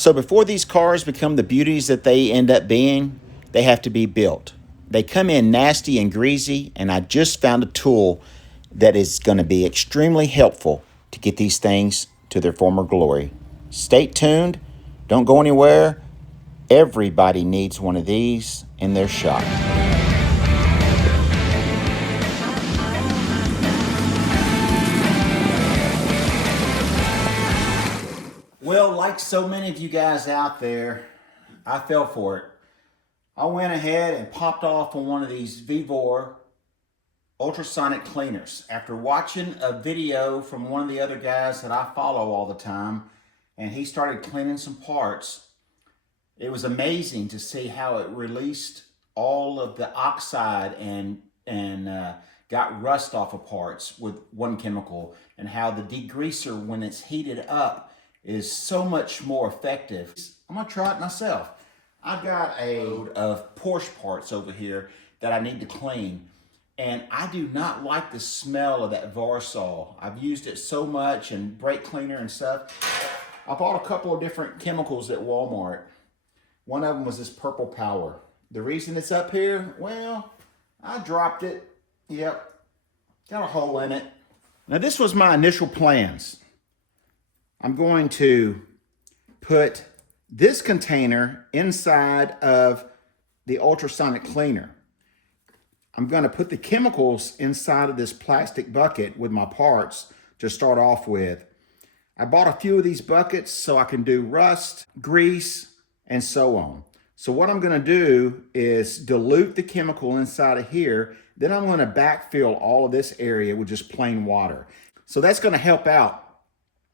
So before these cars become the beauties that they end up being, they have to be built. They come in nasty and greasy, and I just found a tool that is going to be extremely helpful to get these things to their former glory. Stay tuned. Don't go anywhere. Everybody needs one of these in their shop. Well, like so many of you guys out there, I fell for it. I went ahead and popped off on one of these VEVOR Ultrasonic Cleaners after watching a video from one of the other guys that I follow all the time, and he started cleaning some parts. It was amazing to see how it released all of the oxide and got rust off of parts with one chemical, and how the degreaser, when it's heated up, is so much more effective. I'm gonna try it myself. I've got a load of Porsche parts over here that I need to clean, and I do not like the smell of that Varsol. I've used it so much, and brake cleaner and stuff. I bought a couple of different chemicals at Walmart. One of them was this Purple Power. The reason it's up here, well, I dropped it. Yep, got a hole in it. Now this was my initial plans. I'm going to put this container inside of the ultrasonic cleaner. I'm going to put the chemicals inside of this plastic bucket with my parts to start off with. I bought a few of these buckets so I can do rust, grease, and so on. So what I'm going to do is dilute the chemical inside of here. Then I'm going to backfill all of this area with just plain water. So that's going to help out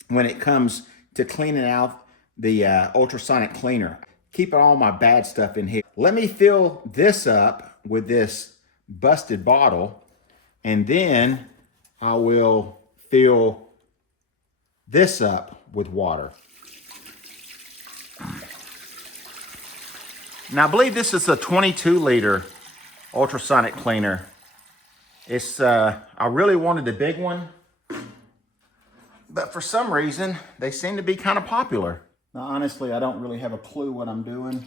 when it comes to cleaning out the ultrasonic cleaner. Keeping all my bad stuff in here. Let me fill this up with this busted bottle, and then I will fill this up with water. Now I believe this is a 22-liter ultrasonic cleaner. It's I really wanted the big one, but for some reason, they seem to be kind of popular. Now, honestly, I don't really have a clue what I'm doing.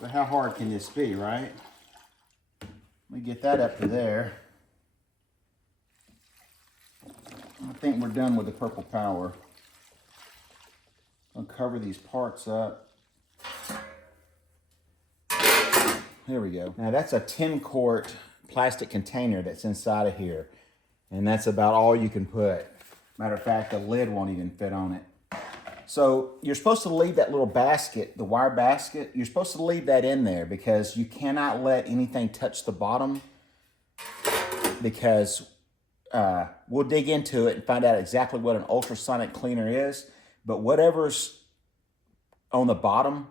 But how hard can this be, right? Let me get that up to there. I think we're done with the Purple Power. I'll cover these parts up. There we go. Now that's a 10-quart plastic container that's inside of here. And that's about all you can put. Matter of fact, the lid won't even fit on it. So you're supposed to leave that little basket, the wire basket, you're supposed to leave that in there because you cannot let anything touch the bottom, because we'll dig into it and find out exactly what an ultrasonic cleaner is. But whatever's on the bottom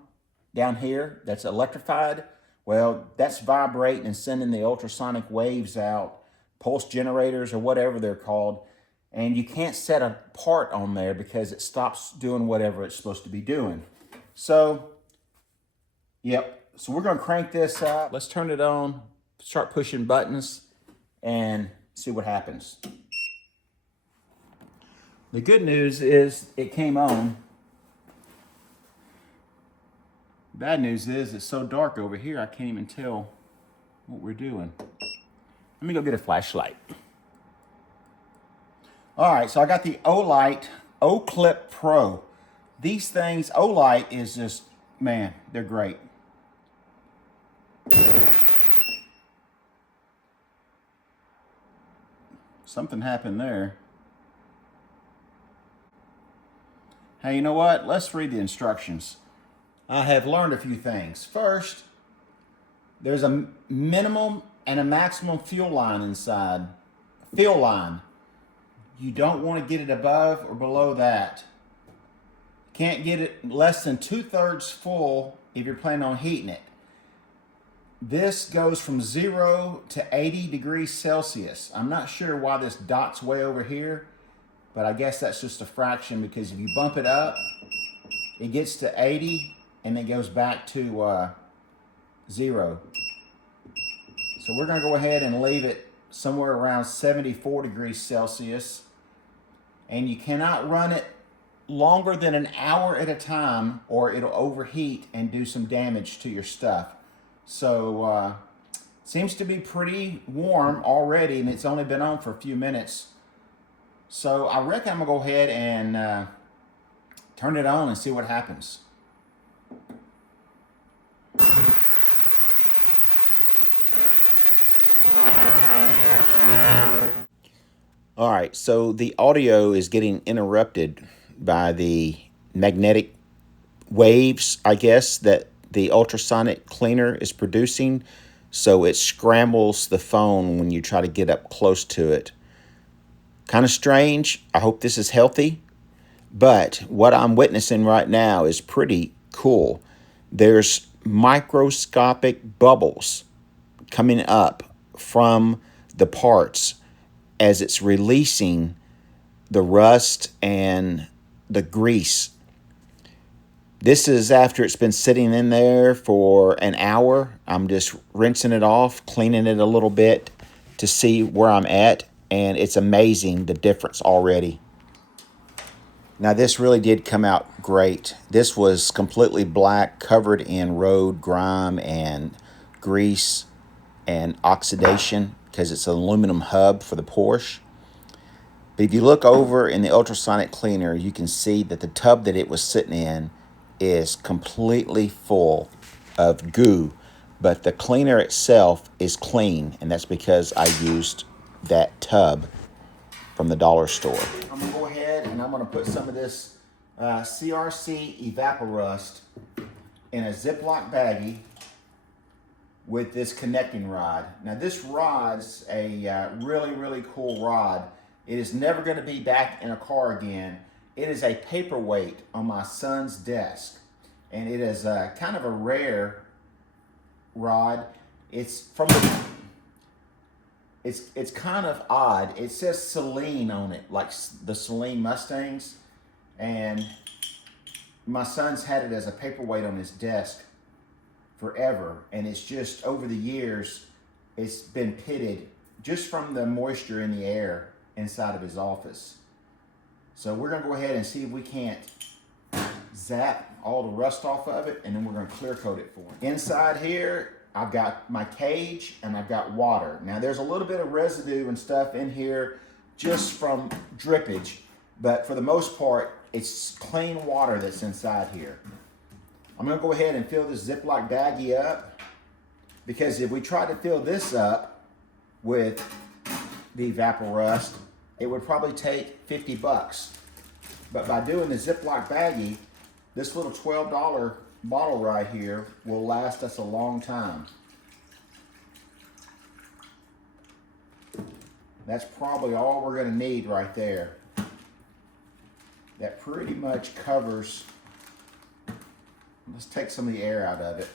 down here that's electrified, well, that's vibrating and sending the ultrasonic waves out, pulse generators or whatever they're called. And you can't set a part on there because it stops doing whatever it's supposed to be doing. So, yep. So we're going to crank this up. Let's turn it on, start pushing buttons, and see what happens. The good news is it came on. Bad news is it's so dark over here I can't even tell what we're doing. Let me go get a flashlight. All right, so I got the Olight O-Clip Pro. These things, Olight is just, man, they're great. Something happened there. Hey, you know what? Let's read the instructions. I have learned a few things. First, there's a minimum and a maximum fuel line inside. Fill line. You don't want to get it above or below that. Can't get it less than 2/3 full if you're planning on heating it. This goes from 0 to 80 degrees Celsius. I'm not sure why this dot's way over here, but I guess that's just a fraction, because if you bump it up, it gets to 80 and then goes back to 0. So we're going to go ahead and leave it somewhere around 74 degrees Celsius. And you cannot run it longer than an hour at a time, or it'll overheat and do some damage to your stuff. So seems to be pretty warm already, and it's only been on for a few minutes. So I reckon I'm gonna go ahead and turn it on and see what happens. All right, so the audio is getting interrupted by the magnetic waves, I guess, that the ultrasonic cleaner is producing. So it scrambles the phone when you try to get up close to it. Kind of strange. I hope this is healthy. But what I'm witnessing right now is pretty cool. There's microscopic bubbles coming up from the parts as it's releasing the rust and the grease. This is after it's been sitting in there for an hour. I'm just rinsing it off, cleaning it a little bit to see where I'm at, and it's amazing the difference already. Now this really did come out great. This was completely black, covered in road grime and grease and oxidation because it's an aluminum hub for the Porsche. But if you look over in the ultrasonic cleaner, you can see that the tub that it was sitting in is completely full of goo, but the cleaner itself is clean, and that's because I used that tub from the dollar store. I'm gonna go ahead and I'm gonna put some of this Crc EvapoRust in a Ziploc baggie with this connecting rod. Now this rod's a really cool rod. It is never going to be back in a car again. It is a paperweight on my son's desk, and it is kind of a rare rod. It's from the, it's kind of odd. It says Celine on it, like the Celine Mustangs, and my son's had it as a paperweight on his desk forever, and it's just over the years it's been pitted just from the moisture in the air inside of his office. So we're gonna go ahead and see if we can't zap all the rust off of it, and then we're gonna clear coat it for him. Inside here I've got my cage and I've got water. Now there's a little bit of residue and stuff in here just from drippage, but for the most part it's clean water that's inside here. I'm gonna go ahead and fill this Ziploc baggie up, because if we try to fill this up with the EvapoRust, it would probably take 50 bucks. But by doing the Ziploc baggie, this little $12 bottle right here will last us a long time. That's probably all we're gonna need right there. That pretty much covers. Let's take some of the air out of it.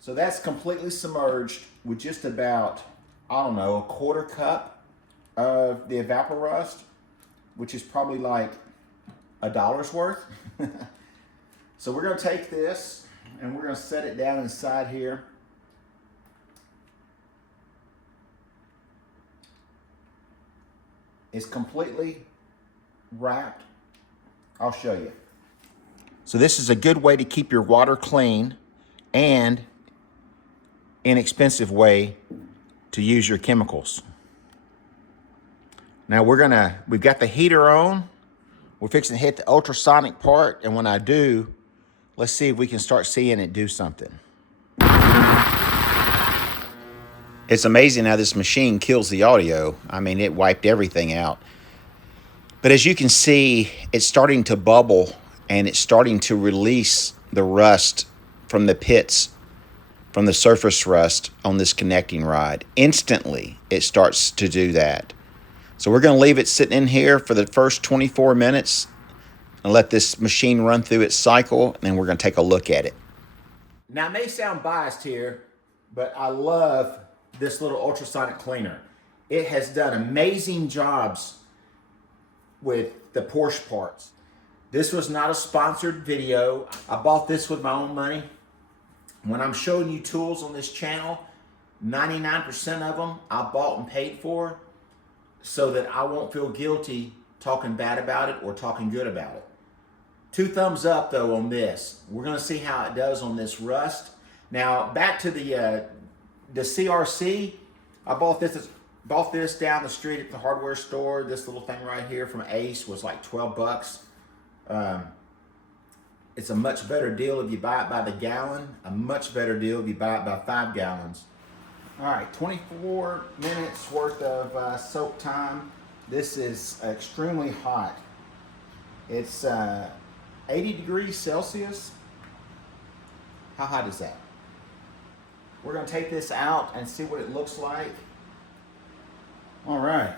So that's completely submerged with just about, I don't know, a quarter cup of the EvapoRust, which is probably like $1's worth. So we're gonna take this and we're gonna set it down inside here. It's completely wrapped. I'll show you. So this is a good way to keep your water clean and inexpensive way to use your chemicals. Now we've got the heater on. We're fixing to hit the ultrasonic part, and when I do, let's see if we can start seeing it do something. It's amazing how this machine kills the audio. I mean, it wiped everything out. But as you can see, it's starting to bubble and it's starting to release the rust from the pits, from the surface rust on this connecting rod. Instantly, it starts to do that. So we're gonna leave it sitting in here for the first 24 minutes and let this machine run through its cycle, and then we're gonna take a look at it. Now, I may sound biased here, but I love this little ultrasonic cleaner. It has done amazing jobs with the Porsche parts. This was not a sponsored video. I bought this with my own money. When I'm showing you tools on this channel, 99% of them I bought and paid for so that I won't feel guilty talking bad about it or talking good about it. 2 thumbs up though on this. We're gonna see how it does on this rust. Now back to the CRC. I bought this down the street at the hardware store. This little thing right here from Ace was like 12 bucks. It's a much better deal if you buy it by the gallon. A much better deal if you buy it by 5 gallons. All right, 24 minutes worth of soak time. This is extremely hot. It's 80 degrees Celsius. How hot is that? We're gonna take this out and see what it looks like. All right.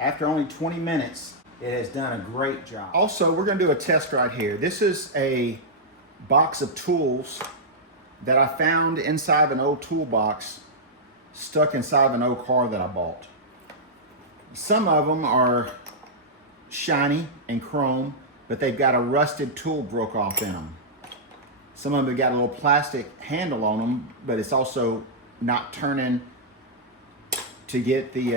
After only 20 minutes, it has done a great job. Also, we're gonna do a test right here. This is a box of tools that I found inside of an old toolbox stuck inside of an old car that I bought. Some of them are shiny and chrome, but they've got a rusted tool broke off in them. Some of them have got a little plastic handle on them, but it's also not turning to get the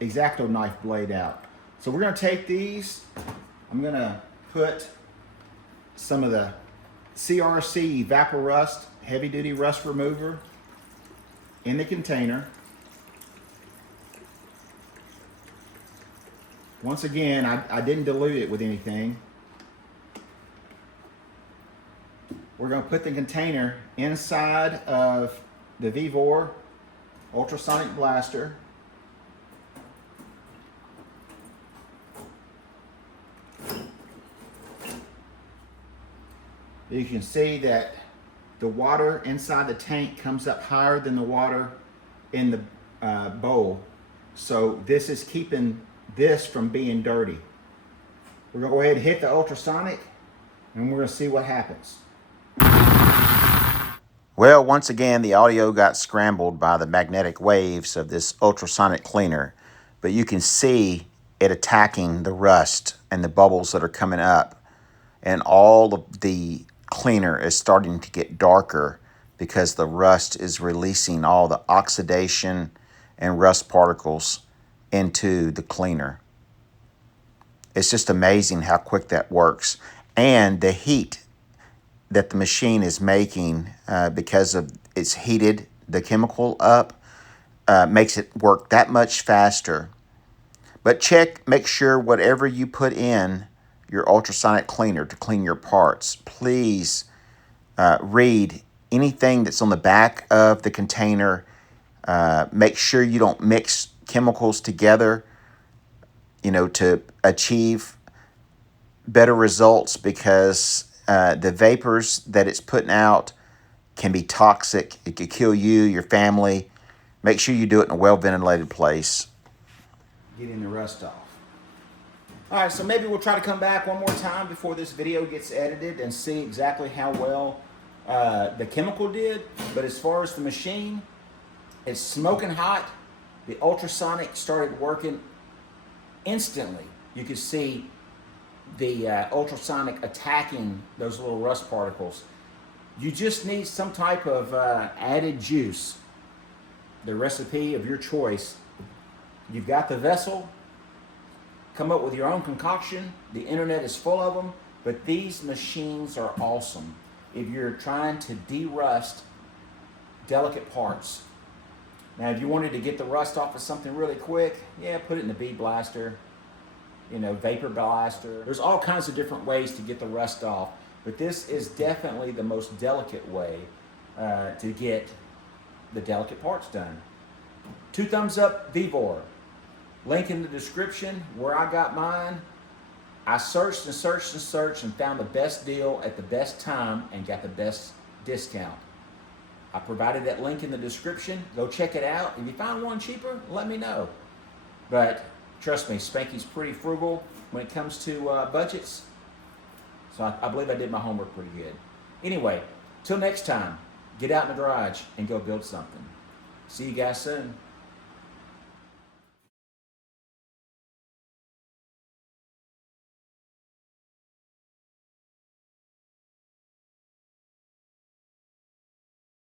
X-Acto knife blade out. So we're gonna take these, I'm gonna put some of the CRC EvapoRust heavy duty rust remover in the container. Once again, I didn't dilute it with anything. We're gonna put the container inside of the VEVOR Ultrasonic Blaster. You can see that the water inside the tank comes up higher than the water in the bowl. So this is keeping this from being dirty. We're gonna go ahead and hit the ultrasonic and we're gonna see what happens. Well, once again, the audio got scrambled by the magnetic waves of this ultrasonic cleaner, but you can see it attacking the rust and the bubbles that are coming up, and all of the cleaner is starting to get darker because the rust is releasing all the oxidation and rust particles into the cleaner. It's just amazing how quick that works. And the heat that the machine is making, because of it's heated the chemical up, makes it work that much faster. But make sure whatever you put in your ultrasonic cleaner to clean your parts, please read anything that's on the back of the container. Make sure you don't mix chemicals together, to achieve better results, because the vapors that it's putting out can be toxic. It could kill you, your family. Make sure you do it in a well-ventilated place. Getting the rust off. All right, so maybe we'll try to come back one more time before this video gets edited and see exactly how well the chemical did. But as far as the machine, it's smoking hot. The ultrasonic started working instantly. You could see the ultrasonic attacking those little rust particles. You just need some type of added juice, the recipe of your choice. You've got the vessel. Come up with your own concoction. The internet is full of them, but these machines are awesome if you're trying to de-rust delicate parts. Now, if you wanted to get the rust off of something really quick, yeah, put it in the bead blaster, vapor blaster. There's all kinds of different ways to get the rust off, but this is definitely the most delicate way to get the delicate parts done. 2 thumbs up, VEVOR. Link in the description where I got mine. I searched and searched and searched and found the best deal at the best time and got the best discount. I provided that link in the description. Go check it out. If you find one cheaper, let me know. But trust me, Spanky's pretty frugal when it comes to budgets. So I believe I did my homework pretty good. Anyway, till next time, get out in the garage and go build something. See you guys soon.